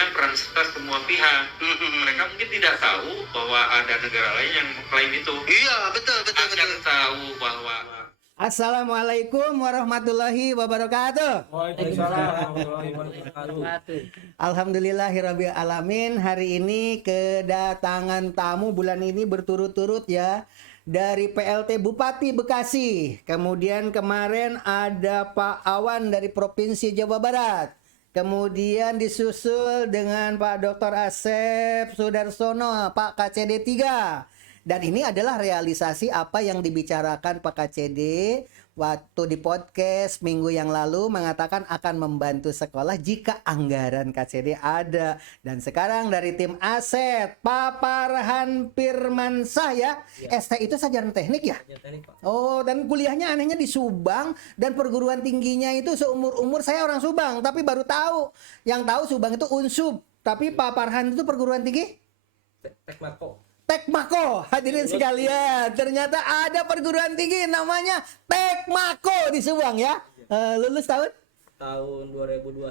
punya peran serta semua pihak. Mereka mungkin tidak tahu bahwa ada negara lain yang mengklaim itu. Iya, betul. Akan tahu bahwa Assalamualaikum warahmatullahi wabarakatuh. Waalaikumsalam warahmatullahi wabarakatuh. Alhamdulillahirabbil alamin. Hari ini kedatangan tamu bulan ini berturut-turut ya dari PLT Bupati Bekasi. Kemudian kemarin ada Pak Awan dari Provinsi Jawa Barat. Kemudian disusul dengan Pak Dr. Asep Sudarsono, Pak KCD 3. Dan ini adalah realisasi apa yang dibicarakan Pak KCD waktu di podcast minggu yang lalu, mengatakan akan membantu sekolah jika anggaran KCD ada. Dan sekarang dari tim aset Pak Farhan Firmansyah ya. ST itu sarjana teknik ya? Oh, dan kuliahnya anehnya di Subang, dan perguruan tingginya itu seumur-umur saya orang Subang, tapi baru tahu. Yang tahu Subang itu Unsub, tapi Pak Farhan itu perguruan tinggi Tekmako. Hadirin sekalian, ternyata ada perguruan tinggi namanya Tekmako di Subang ya. Lulus tahun 2021.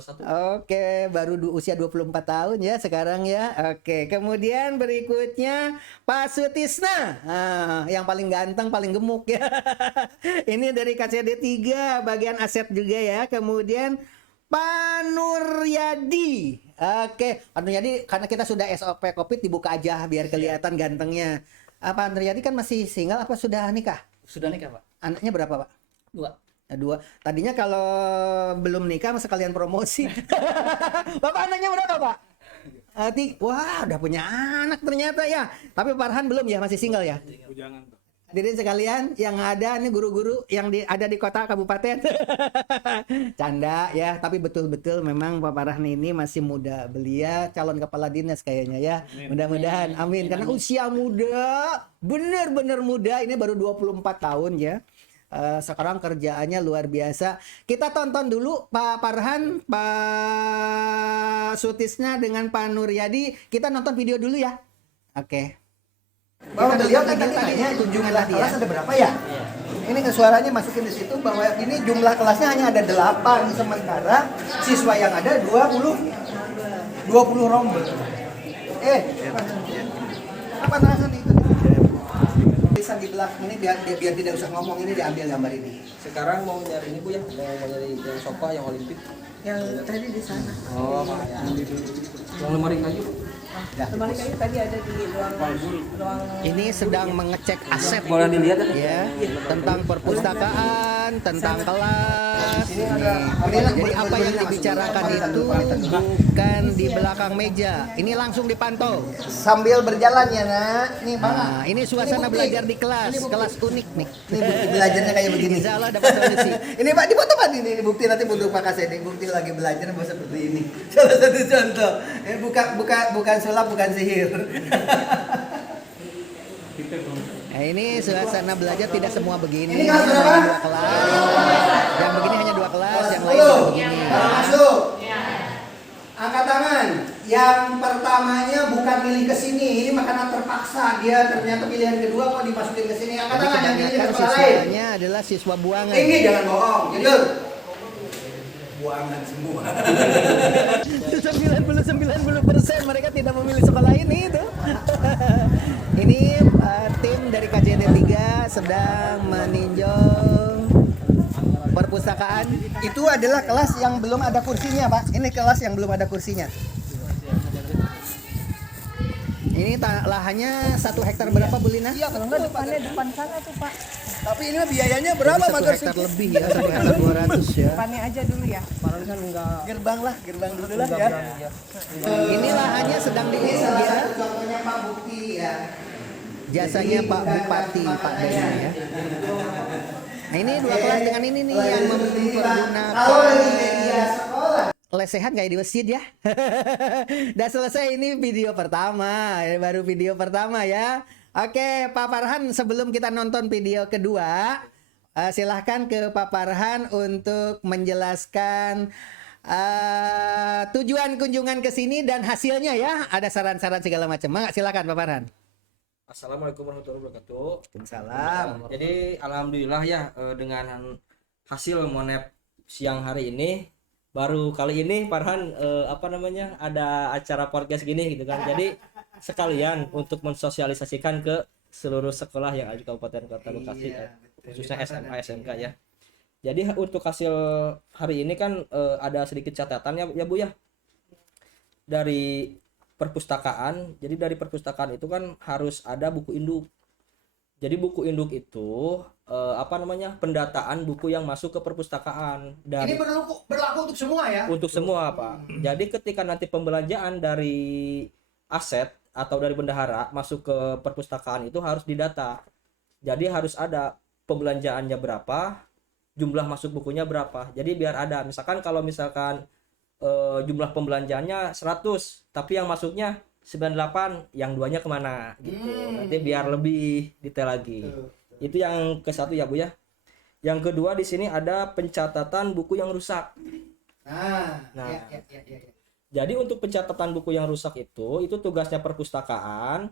Oke, baru usia 24 tahun ya sekarang ya. Oke, kemudian berikutnya Pak Sutisna. Yang paling ganteng, paling gemuk ya. Ini dari KCD 3, bagian aset juga ya. Kemudian Pak Nuryadi. Oke, Pak Nuryadi, karena kita sudah SOP Covid, dibuka aja biar kelihatan gantengnya. Pak Nuryadi kan masih single apa sudah nikah? Sudah nikah, Pak? Anaknya berapa, Pak? 2. 2. Tadinya kalau belum nikah sekalian promosi. Bapak anaknya berapa, Pak? Wah, udah punya anak ternyata ya. Tapi Farhan belum ya, masih single ya? Bujangan, Pak. Hadirin sekalian, yang ada nih guru-guru yang ada di kota kabupaten. Canda ya, tapi betul-betul memang Pak Farhan ini masih muda. Belia calon kepala dinas kayaknya ya. Mudah-mudahan, amin. Karena usia muda, bener-bener muda. Ini baru 24 tahun ya. Sekarang kerjaannya luar biasa. Kita tonton dulu Pak Farhan, Pak Sutisna dengan Pak Nuryadi. Kita nonton video dulu ya. Oke. Bahwa beliau kan tanya kunjungan kelas ada berapa ya? Ini ke suaranya masukin di situ bahwa ini jumlah kelasnya hanya ada 8, sementara siswa yang ada 20 rombel. Apa rasanya itu? Bisa di belakang ini biar tidak usah ngomong, ini diambil gambar ini. Sekarang mau nyari ini, Bu ya? Mau nyari yang sofa, yang olimpik. Yang tadi di sana. Oh, ya. Yang lemari kayu. Lemari kayu tadi ada di ruang Ini sedang mengecek aset. Boleh dilihat ya, tentang perpustakaan, tentang kelas. Jadi apa yang dibicarakan itu bukan di belakang meja. Ini langsung dipantau. Sambil berjalan ya, Nak. Nih, Bang. Ini suasana belajar di kelas unik nih. Ini bukti belajarnya kayak begini. Insya Allah dapat solusi. Ini Pak, difoto Pak, ini bukti nanti untuk Pak Kasedi. Bukti lagi belajar seperti ini. Salah satu contoh. Bukan sulap, bukan sihir. Nah, ini suasana belajar tidak semua begini. Ini kelas berapa? 2 kelas. Yang begini hanya 2 kelas, yang lain begini. Masuk. Angkat tangan. Yang pertamanya bukan milih ke sini, ini makanan terpaksa. Dia ternyata pilihan kedua kok dimasukin ke sini. Angkat tangan yang milih ke sekolah lain. Siswanya adalah siswa buangan. Tinggi, jangan bohong. Jujur. Buangan semua. 90% mereka tidak memilih sekolah ini itu. Ini tim dari KCD 3 sedang meninjau perpustakaan. Itu adalah kelas yang belum ada kursinya, Pak. Ini kelas yang belum ada kursinya. Ini lahannya 1 hektar berapa, Bu Lina? Iya, kalau enggak depan sana tuh, Pak. Tapi ini biayanya berapa, Pak? 1 hektar lebih ya, 1 hektar 200 ya. Depannya aja dulu ya. Padahal kan enggak. Gerbang dulu lah ya. Ini lahannya sedang diisi ya. Contohnya Pak Bukti ya. Jasanya Pak Bupati, Pak Dani ya. Nah, ini 2 kelas dengan ini nih yang mempergunakan lesehan kayak di masjid ya. Udah selesai, ini video pertama, baru video pertama ya. Oke, Pak Farhan, sebelum kita nonton video kedua, silahkan ke Pak Farhan untuk menjelaskan tujuan kunjungan ke sini dan hasilnya ya. Ada saran-saran segala macam. Silakan Pak Farhan. Assalamualaikum warahmatullahi wabarakatuh. Waalaikumsalam. Jadi alhamdulillah ya, dengan hasil monep siang hari ini Baru kali ini Farhan apa namanya ada acara podcast gini gitu kan. Jadi sekalian untuk mensosialisasikan ke seluruh sekolah yang ada di Kabupaten Kota Bekasi kan, khususnya SMA SMK ya. Jadi untuk hasil hari ini kan ada sedikit catatan ya Bu ya. Dari perpustakaan. Jadi dari perpustakaan itu kan harus ada buku induk. Jadi buku induk itu apa namanya pendataan buku yang masuk ke perpustakaan. Ini berlaku untuk semua ya? Untuk semua Pak. Jadi ketika nanti pembelanjaan dari aset atau dari bendahara masuk ke perpustakaan itu harus didata. Jadi harus ada pembelanjaannya berapa, jumlah masuk bukunya berapa. Jadi biar ada. Misalkan kalau misalkan jumlah pembelanjaannya 100, tapi yang masuknya 98, yang duanya kemana gitu. Nanti biar lebih detail lagi. Itu yang ke satu ya Bu ya. Yang kedua di sini ada pencatatan buku yang rusak. Nah. Ya. Jadi untuk pencatatan buku yang rusak itu tugasnya perpustakaan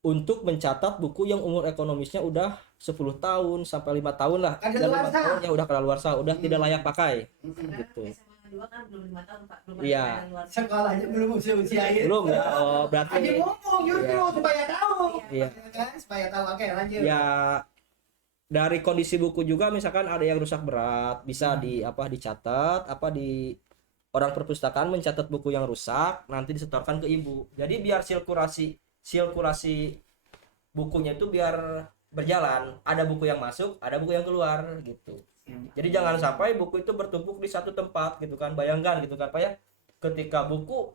untuk mencatat buku yang umur ekonomisnya udah 10 tahun sampai 5 tahun lah. Dan 5 tahun ya udah kadaluarsa, udah tidak layak pakai. Gitu. Dua kan belum 5 tahun Pak, belum Iya. Sekolahnya belum usia itu. Belum ya. Oh, berarti Aja ngomong justru supaya tahu. Iya. Kan supaya tahu. Oke, lanjut. Ya dari kondisi buku juga misalkan ada yang rusak berat, bisa dicatat di orang perpustakaan mencatat buku yang rusak, nanti disetorkan ke ibu. Jadi biar sirkulasi bukunya itu biar berjalan, ada buku yang masuk, ada buku yang keluar gitu. Jadi jangan sampai buku itu bertumpuk di satu tempat gitu kan. Bayangkan gitu kan Pak ya, ketika buku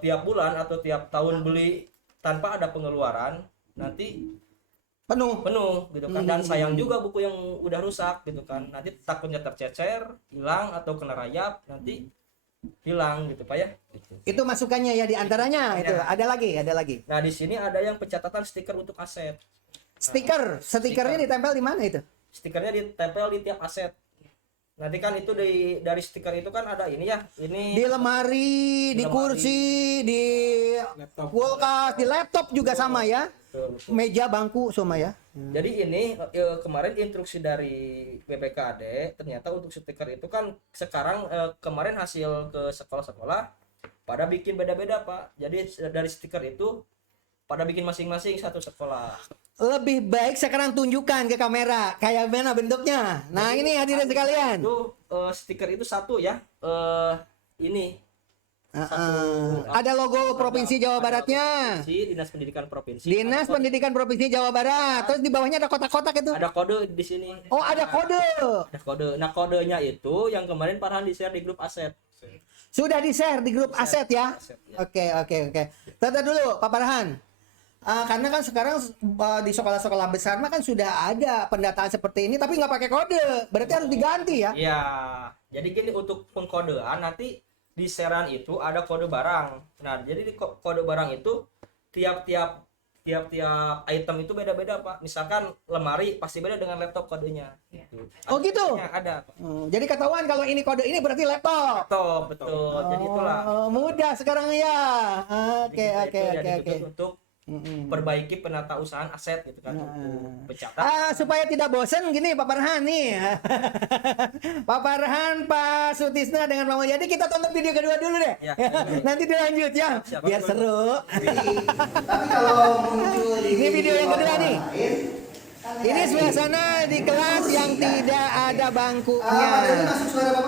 tiap bulan atau tiap tahun beli tanpa ada pengeluaran, nanti penuh gitu kan. Dan sayang juga buku yang udah rusak gitu kan, nanti takutnya tercecer, hilang atau kena rayap, nanti hilang gitu Pak ya gitu. Itu masukannya ya diantaranya itu. Ada lagi. Nah di sini ada yang pencatatan stiker untuk aset. Stikernya ditempel di mana itu? Stikernya ditempel di tiap aset. Nanti kan itu dari stiker itu kan ada ini ya, ini Di lemari, di kursi, di kulkas, di laptop juga sama ya. betul. Meja, bangku semua ya. Jadi ini kemarin instruksi dari BPKAD ternyata untuk stiker itu kan sekarang kemarin hasil ke sekolah-sekolah pada bikin beda-beda Pak. Jadi dari stiker itu pada bikin masing-masing satu sekolah. Lebih baik sekarang tunjukkan ke kamera kayak mana bentuknya. Nah, ini hadirin sekalian. Itu stiker itu satu ya. Ini ada logo Provinsi Jawa Baratnya. Dinas Pendidikan Provinsi. Dinas Pendidikan Provinsi Jawa Barat. Terus di bawahnya ada kotak-kotak itu. Ada kode di sini. Oh, ada kode. Ada kode. Nah, kodenya itu yang kemarin Farhan di-share di grup aset. Sudah di-share di grup aset ya. Aset, ya. Oke. Tata dulu Pak Farhan. Karena kan sekarang di sekolah-sekolah besar mah kan sudah ada pendataan seperti ini tapi nggak pakai kode, berarti harus diganti ya. Iya, jadi gini untuk pengkodean nanti di sharean itu ada kode barang. Nah, jadi di kode barang itu tiap-tiap item itu beda-beda Pak. Misalkan lemari pasti beda dengan laptop kodenya. Gitu. Oh gitu. Ada. Jadi ketahuan kalau ini kode ini berarti laptop. Laptop betul. Jadi itulah. Mudah sekarang ya. Oke. Untuk perbaiki penata usahaan aset gitu kan, untuk pencatat. Supaya tidak bosan gini Pak Farhan nih. Pak Farhan, Pak Sutisna dengan Mama. Jadi kita tonton video kedua dulu deh. Ya. Nanti dilanjut ya. Siap. Biar seru. Tapi kalau muncul ini video yang kedua nih. Ini suasana di kelas yang tidak ada bangkunya.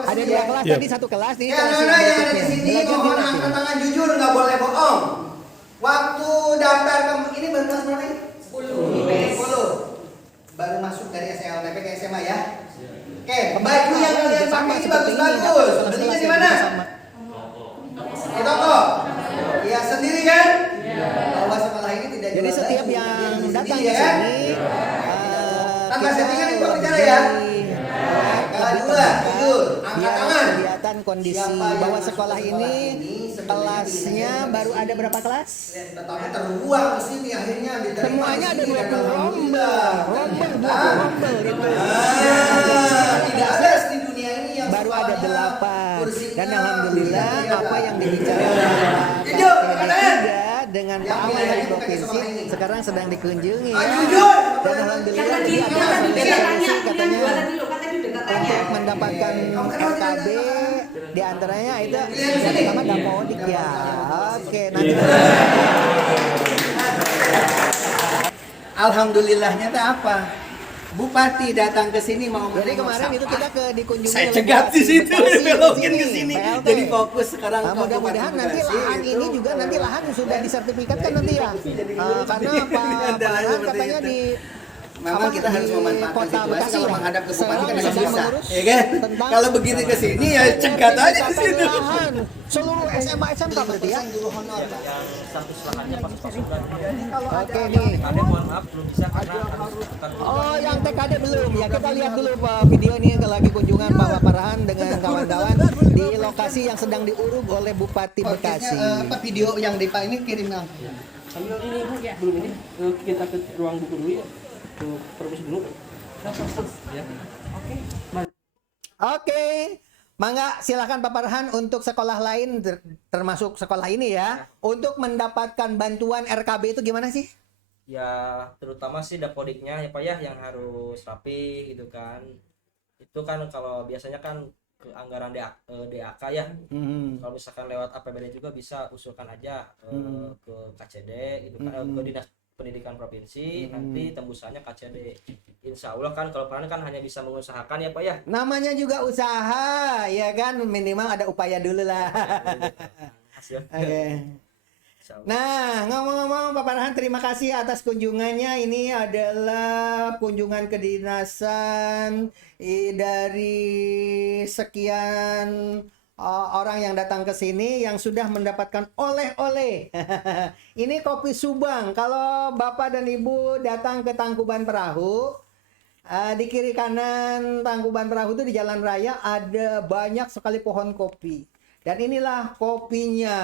Ada 2 kelas tadi, 1 kelas ini. Ya, anak-anak yang ada di sini mohon angkat tangan jujur, nggak boleh bohong. Waktu daftar ini baru kelas berapa ini? 10. Baru masuk dari SLTP ke SMA ya. Oke, baju yang kalian pakai ini bagus-bagus. Belinya di mana? Di toko. Ya sendiri kan? Bahwa sekolah ini tidak. Jadi setiap yang datang ke kan? sini Tanpa settingan itu bicara ya. Kedua, jujur, angkat tangan. kelihatan kondisi bahwa sekolah ini kelasnya baru ada berapa kelas? Tetapi terbuang ke sini akhirnya diterima. Semuanya ada 20 rombel itu. Tidak ada di dunia ini yang Baru ada 8 dan alhamdulillah apa yang dibicarakan dengan Pak Amal dari provinsi sekarang sedang dikunjungi ya. Dan alhamdulillah Yang dia ada solusi katanya. untuk mendapatkan RKB di antaranya itu yang pertama Dapodik ya. Oke, nanti Alhamdulillahnya tuh apa? Bupati datang ke sini mau jadi menengok kemarin itu sampah. kita dikunjungi Saya oleh cegat di situ, Bekasi, belokin di ke sini. PLT. Jadi fokus sekarang Nah, ke mudah-mudahan Bupati nanti Bekasi lahan itu. ini juga nanti lahan sudah disertifikatkan nanti ya. Karena Pak Adalah Farhan seperti katanya itu. di Memang kita harus di memanfaatkan Kota situasi Bekasi kalau ya. menghadap ke Bupati kan Sedang agak susah, mengurus ya kan? tentang Kalau begini ke sini ya cegat aja di penyekatan situ. lahan seluruh SMA SMK berarti ya. Guru honor. yang status lahannya pas pasukan. Oke nih. TKD mohon maaf belum bisa karena harus bukan Oh, yang TKD belum ya. Kita lihat dulu Pak video ini yang lagi kunjungan Pak Farhan dengan kawan-kawan di lokasi yang sedang diuruk oleh Bupati Bekasi. Apa video yang di Pak ini kirim nang? sambil ini Bu, belum ini kita ke ruang buku dulu ya. Ke perpus dulu. Ya. Oke. Mangga silakan Pak Farhan untuk sekolah lain termasuk sekolah ini ya untuk mendapatkan bantuan RKB itu gimana sih? Ya terutama sih dapodiknya ya Pak ya yang harus rapi gitu kan. Itu kan kalau biasanya kan ke anggaran DAK ya. Kalau misalkan lewat APBD juga bisa usulkan aja ke KCD gitu kan, ke Dinas Pendidikan Provinsi, nanti tembusannya KCD. Insya Allah kan kalau Farhan kan hanya bisa mengusahakan ya Pak ya. Namanya juga usaha ya kan minimal ada upaya dulu lah. Hasil. Oke. Insya Allah. Nah, ngomong-ngomong Pak Farhan terima kasih atas kunjungannya. Ini adalah kunjungan kedinasan dari sekian orang yang datang ke sini yang sudah mendapatkan oleh-oleh. Ini kopi Subang. Kalau Bapak dan Ibu datang ke Tangkuban Perahu, di kiri kanan Tangkuban Perahu itu di jalan raya ada banyak sekali pohon kopi. Dan inilah kopinya.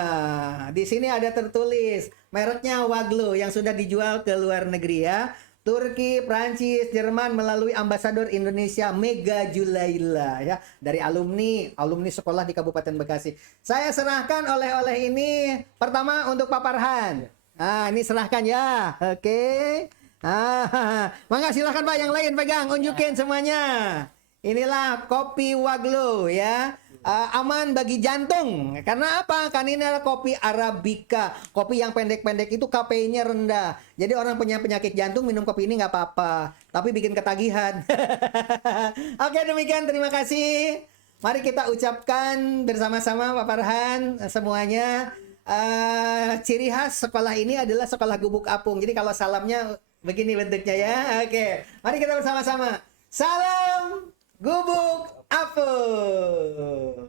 Di sini ada tertulis mereknya Waglo yang sudah dijual ke luar negeri ya. Turki, Prancis, Jerman melalui ambasador Indonesia Mega Julaila ya dari alumni sekolah di Kabupaten Bekasi. Saya serahkan oleh-oleh ini pertama untuk Pak Farhan. Nah, ini serahkan ya. Oke. Mangga silakan Pak yang lain pegang, unjukin semuanya. Inilah kopi Waglo ya. Aman bagi jantung. Karena apa? Kan ini adalah kopi Arabica. Kopi yang pendek-pendek itu kafeinnya rendah. Jadi orang punya penyakit jantung minum kopi ini nggak apa-apa. Tapi bikin ketagihan. Oke demikian. Terima kasih. Mari kita ucapkan bersama-sama Pak Farhan semuanya. Ciri khas sekolah ini adalah sekolah gubuk apung. Jadi kalau salamnya begini bentuknya ya. Oke. Mari kita bersama-sama. Salam Gubuk Apung.